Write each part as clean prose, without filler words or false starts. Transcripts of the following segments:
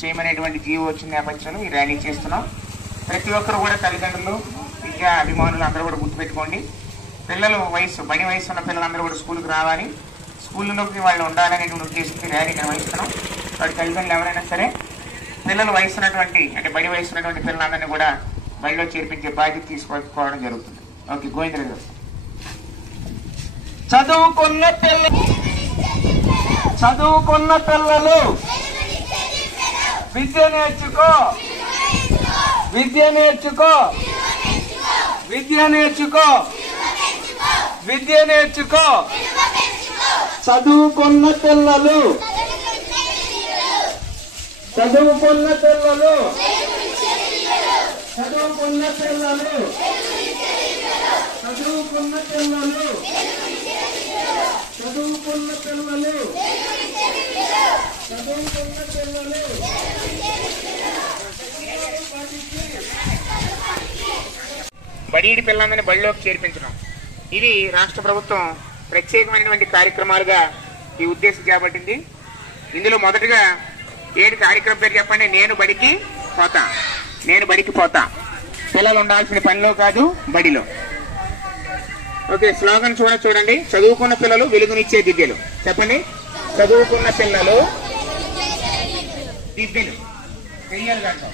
చేయమనేటువంటి GO వచ్చిన నేపథ్యంలో ఈ ర్యాలీ చేస్తున్నాం. ప్రతి ఒక్కరు కూడా తల్లిదండ్రులు, విద్యా అభిమానులు అందరూ కూడా గుర్తుపెట్టుకోండి. పిల్లలు బడి వయసు ఉన్న పిల్లలందరూ కూడా స్కూల్కి రావాలి, స్కూల్లోకి వాళ్ళు ఉండాలనేటువంటి ఉద్దేశంతో ర్యాలీ నిర్వహిస్తున్నాం. వాటి తల్లిదండ్రులు ఎవరైనా సరే పిల్లలు వయసు ఉన్నటువంటి అంటే బడి వయసు ఉన్నటువంటి పిల్లలందరినీ కూడా బడిలో చేర్పించే బాధ్యత తీసుకోవడం జరుగుతుంది. ఓకే, గోవింద్ర గారు. చదువుకున్న పిల్లలు విద్య నేర్చుకో, విద్య నేర్చుకో, విద్య నేర్చుకో, విద్య నేర్చుకో. చదువుకున్న పిల్లలు, చదువుకున్న పిల్లలు, చదువుకున్న పిల్లలు, చదువుకున్న పిల్లలు, చదువుకున్న పిల్లలు, చదువుకున్న పిల్లలు. బడిడి పిల్లలందరినీ బడిలోకి చేర్పించడం ఇది రాష్ట్ర ప్రభుత్వం ప్రత్యేకమైనటువంటి కార్యక్రమాలుగా ఈ ఉద్దేశం చేపట్టింది. ఇందులో మొదటగా 7 కార్యక్రమం పేరు చెప్పండి. నేను బడికి పోతా, నేను బడికి పోతా. పిల్లలు ఉండాల్సిన పనిలో కాదు, బడిలో. ఓకే, స్లోగన్ చూడండి. చదువుకున్న పిల్లలు వెలుగునిచ్చే దివ్యలు. చెప్పండి. చదువుకున్న పిల్లలు దివ్యలు వెయ్యాలి దాంట్లో,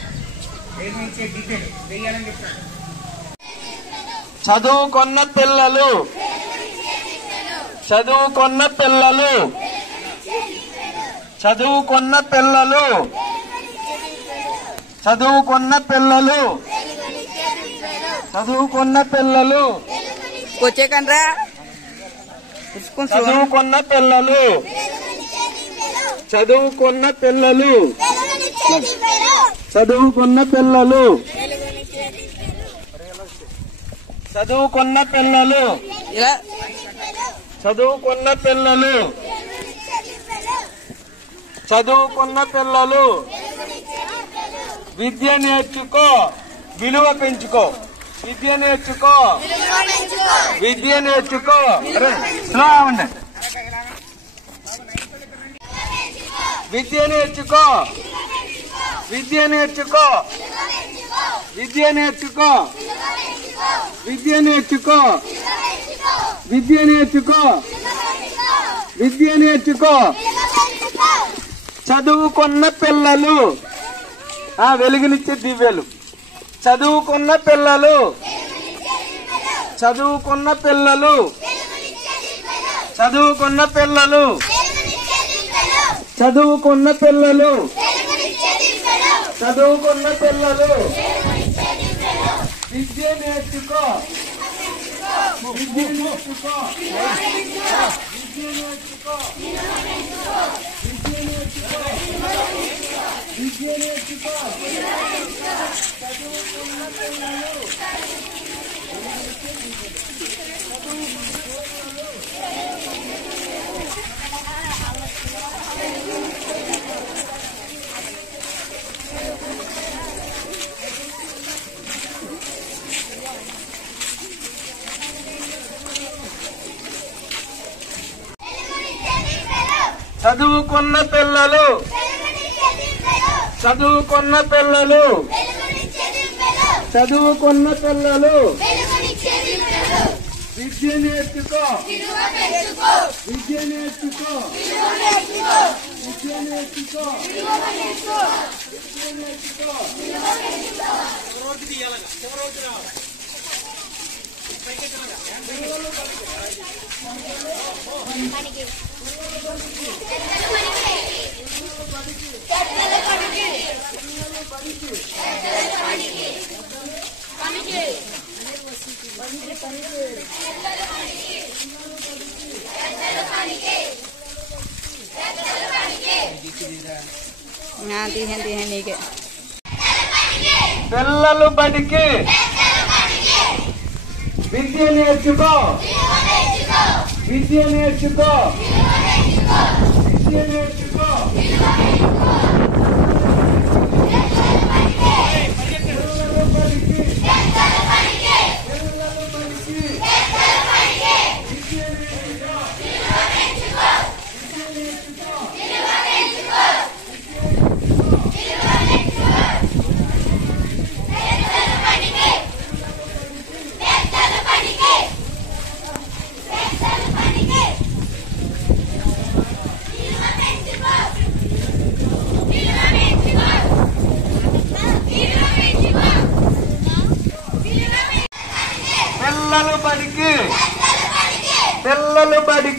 వెలుగునిచ్చే దివ్యలు వెయ్యాలని చెప్తాను. చదువుకున్న పిల్లలు, చదువుకున్న పిల్లలు, చదువుకున్న పిల్లలు, చదువుకున్న పిల్లలు, చదువుకున్న పిల్లలు, వచ్చేకండ్రా. చదువుకున్న పిల్లలు, చదువుకున్న పిల్లలు, చదువుకున్న పిల్లలు, చదువుకున్న పిల్లలు, చదువుకున్న పిల్లలు, చదువుకున్న పిల్లలు. విద్య నేర్చుకో, విలువ పెంచుకో. విద్య నేర్చుకో, విద్య నేర్చుకో. స్లో అవ్వండి. విద్య నేర్చుకో, విద్య నేర్చుకో, విద్య నేర్చుకో, విద్య నేర్చుకో, విద్య నేర్చుకో, విద్య నేర్చుకో. చదువుకున్న పిల్లలు వెలుగునిచ్చే దివ్యలు. చదువుకున్న పిల్లలు, చదువుకున్న పిల్లలు, చదువుకున్న పిల్లలు, చదువుకున్న పిల్లలు, చదువుకున్న పిల్లలు. విద్య నేర్చుకో, విద్య నేర్చుకో, విద్య నేర్చుకో, విద్య నేర్చుకో, విద్య నేర్చుకో. చదువుకున్న పిల్లలు, చదువుకున్న పిల్లలు, చదువుకున్న పిల్లలు, చదువుకున్న పిల్లలు. విద్య నేర్చుకో, విద్య నేర్చుకో, విద్య నేర్చుకో, విద్య నేర్చుకో. పిల్లలు బడికి, విద్య నేర్చుకో, విద్య నేర్చుకో, విద్య నేర్చుకో.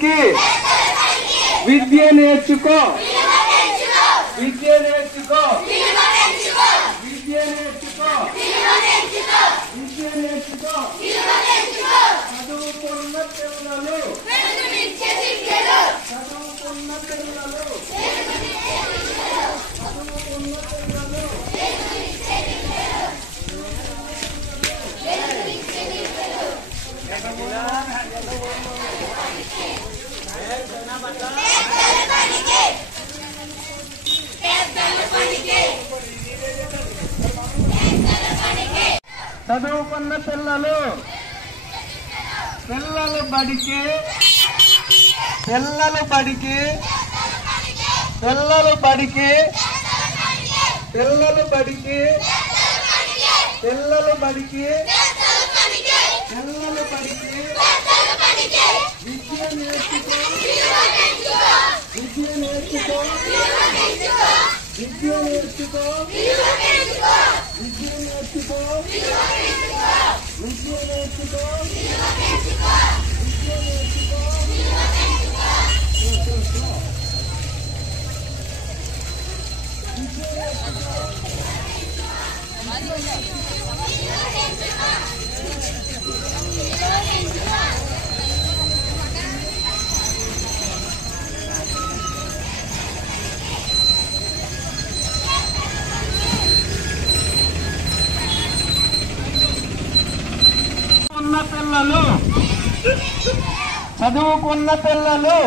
బడికి విద్య నేర్చుకో విద్య నేర్చుకో విద్య నేర్చుకో విద్య నేర్చుకో చదువుకున్న పిల్లలు చదువుకున్న పిల్లలు చదువుకున్న పిల్లలు పిల్లలు బడికి పిల్లలు బడికి పిల్లలు బడికి పిల్లలు బడికి పిల్లలు బడికి పిల్లలు బడికి విద్య నేర్చుకో విద్య నేర్చుకో విద్య నేర్చుకో విద్య నేర్చుకో విద్య నేర్చుకో పిల్లలు చదువుకున్న పిల్లలు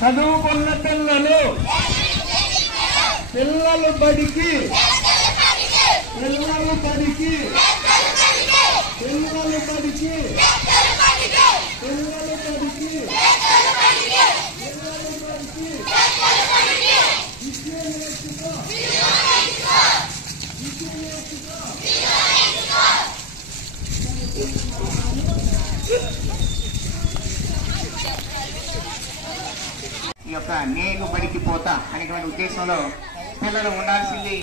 చదువుకున్న పిల్లలు పిల్లలు బడికి పిల్లలు బడికి పిల్లలు బడికి పిల్లలు బడికి విద్య నేర్చుకో విద్య నేర్చుకో ఈ యొక్క నేను బడికి పోతా అనేటువంటి ఉద్దేశంలో పిల్లలు ఉండాల్సింది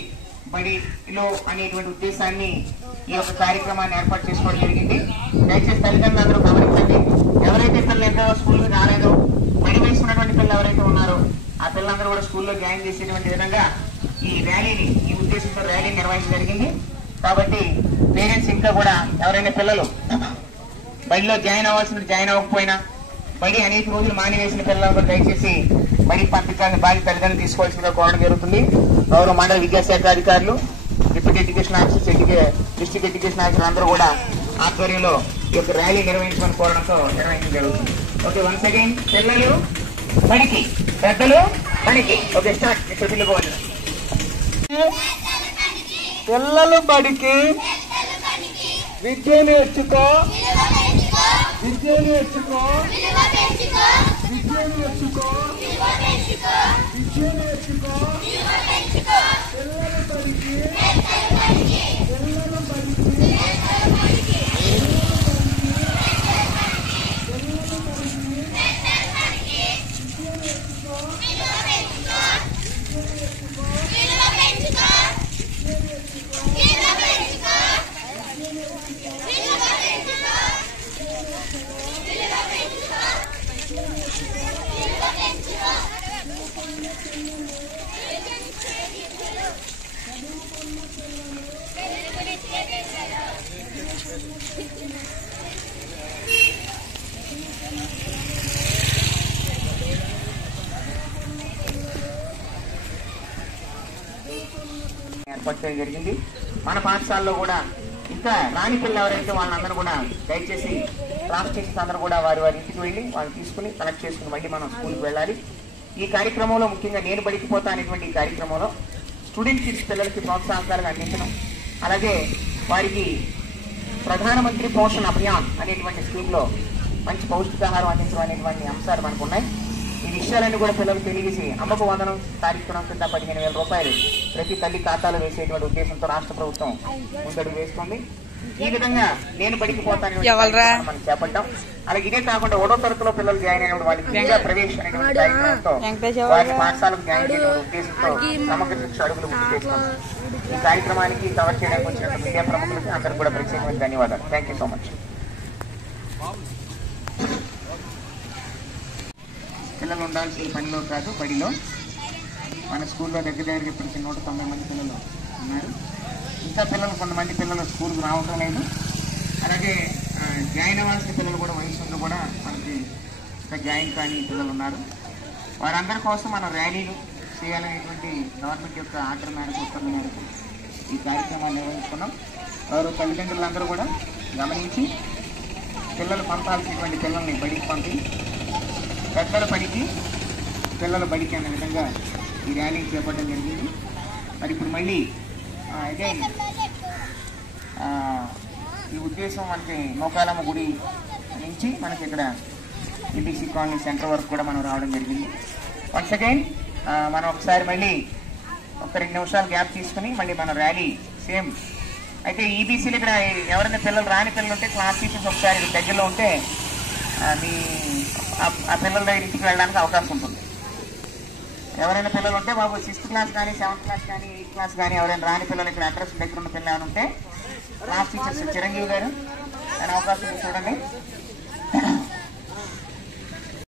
బడిలో అనేటువంటి ఉద్దేశాన్ని ఈ యొక్క కార్యక్రమాన్ని ఏర్పాటు చేసుకోవడం జరిగింది. దయచేసి తల్లిదండ్రులు అందరూ గమనించండి. ఎవరైతే పిల్లలు ఎంతో స్కూల్కి రాలేదో బడి వేసుకున్నటువంటి పిల్లలు ఎవరైతే ఉన్నారో ఆ పిల్లలందరూ కూడా స్కూల్లో జాయిన్ చేసేటువంటి విధంగా ఈ ర్యాలీని ఈ ఉద్దేశంతో ర్యాలీ నిర్వహించడం జరిగింది. కాబట్టి పేరెంట్స్ ఇంకా కూడా ఎవరైనా పిల్లలు బడిలో జాయిన్ అవ్వకపోయినా బడి అనేక రోజులు మానివేసిన పిల్లలకు దయచేసి బడికి పంపించాలని బాధ్యత తల్లిదండ్రులు తీసుకోవాల్సిందిగా కోరడం జరుగుతుంది. గౌరవ మండల విద్యాశాఖ అధికారులు, deputy education officers, district education officer అందరూ కూడా ఆధ్వర్యంలో ఈ యొక్క ర్యాలీ నిర్వహించమని కోరడంతో నిర్వహించడం జరుగుతుంది. ఓకే, వన్స్ అగైన్ పిల్లలు బడికి, పెద్దలు బడికి. Okay, start. మీ చెప్పిన పోవాలి. పిల్లలు బడికి విద్య నేర్చుకో విద్య నేర్చుకో విద్య నేర్చుకో విద్య నేర్చుకో పిల్లలు బడికి పిల్లలు బడికి ఏర్పాటు చేయడం జరిగింది. మన పాఠశాలలో కూడా ఇంకా రాని పిల్లలు ఎవరైతే వాళ్ళందరూ కూడా దయచేసి క్లాస్ టీచర్స్ అందరూ కూడా వారి ఇంటికి వెళ్ళి వాళ్ళని తీసుకుని కలెక్ట్ చేసుకుని మళ్ళీ మనం స్కూల్కి వెళ్ళాలి. ఈ కార్యక్రమంలో ముఖ్యంగా నేను బడికి పోతా అనేటువంటి ఈ కార్యక్రమంలో స్టూడెంట్ కిడ్స్ పిల్లలకి ప్రోత్సాహకాలను అందించడం, అలాగే వారికి ప్రధానమంత్రి పోషణ అభియాన్ అనేటువంటి స్కీమ్లో మంచి పౌష్టికాహారం అందించడం అనేటువంటి అంశాలు మనకు ఉన్నాయి. ఈ విషయాలన్నీ కూడా పిల్లలు తెలియజేసి అమ్మకు వందనం కార్యక్రమం కింద 15,000 రూపాయలు ప్రతి తల్లి ఖాతాలో వేసేటువంటి ఉద్దేశంతో రాష్ట్ర ప్రభుత్వం ముందడుగు వేస్తుంది. ఈ విధంగా నేను బడికి పోతాను మనం చేపట్టాం. అలాగే ఇదే కాకుండా 1వ తరగతిలో పిల్లలు జాయిన్ అయిన వాళ్ళకి విద్యా ప్రవేశ అనేటువంటి కార్యక్రమంతో వారి పాఠశాలకు జాయిన్ చేయడం ఉద్దేశంతో సమగ్ర శిక్ష అడుగులు ముందుకు వేస్తున్నాం. ఈ కార్యక్రమానికి కవర్ చేయడానికి వచ్చిన మీడియా ప్రముఖులకి అందరూ కూడా ప్రత్యేకమైన ధన్యవాదాలు. Thank you so much. పిల్లలు ఉండాల్సిన పనిలో కాదు, బడిలో. మన స్కూల్లో దగ్గరికి ఇప్పటికి 190 మంది పిల్లలు ఉన్నారు. ఇంకా పిల్లలు, కొంతమంది పిల్లలు స్కూల్కి రావటం లేదు. అలాగే జాయిన్ అవ్వాల్సిన పిల్లలు కూడా వయసులో కూడా మనకి ఇంకా జాయిన్ కాని పిల్లలు ఉన్నారు. వారందరి కోసం మనం ర్యాలీలు చేయాలనేటువంటి గవర్నమెంట్ యొక్క ఆర్డర్ మేరకు, ఉత్తర్వుల మేరకు ఈ కార్యక్రమాలు నిర్వహిస్తున్నాం. వారు తల్లిదండ్రులందరూ కూడా గమనించి పిల్లలు పంపాల్సినటువంటి పిల్లల్ని బడికి పంపి, పెద్దల పనికి పిల్లల బడికి అనే విధంగా ఈ ర్యాలీ చేపట్టడం జరిగింది. మరి ఇప్పుడు మళ్ళీ ఇదే ఈ ఉద్దేశం మనకి మోకాలమ్మ గుడి నుంచి మనకి ఇక్కడ ఈబీసీ కాలనీ సెంటర్ వరకు కూడా మనం రావడం జరిగింది. వన్స్ అగైన్ మనం ఒకసారి మళ్ళీ ఒక 2 నిమిషాలు గ్యాప్ తీసుకుని మళ్ళీ మన ర్యాలీ సేమ్. అయితే ఈబీసీలు ఇక్కడ ఎవరైనా పిల్లలు రాని పిల్లలు ఉంటే క్లాస్ టీచర్స్ ఒకసారి దగ్గరలో ఉంటే మీ ఆ పిల్లల దగ్గర ఇంటికి వెళ్ళడానికి అవకాశం ఉంటుంది. ఎవరైనా పిల్లలు ఉంటే బాబు 6th క్లాస్ కానీ 7th క్లాస్ కానీ 8th క్లాస్ కానీ ఎవరైనా రాని పిల్లలు ఇక్కడ అడ్రస్ దగ్గర ఉన్న పిల్లలు ఉంటే క్లాస్ టీచర్స్ చిరంజీవి గారు అని అవకాశం చూడండి.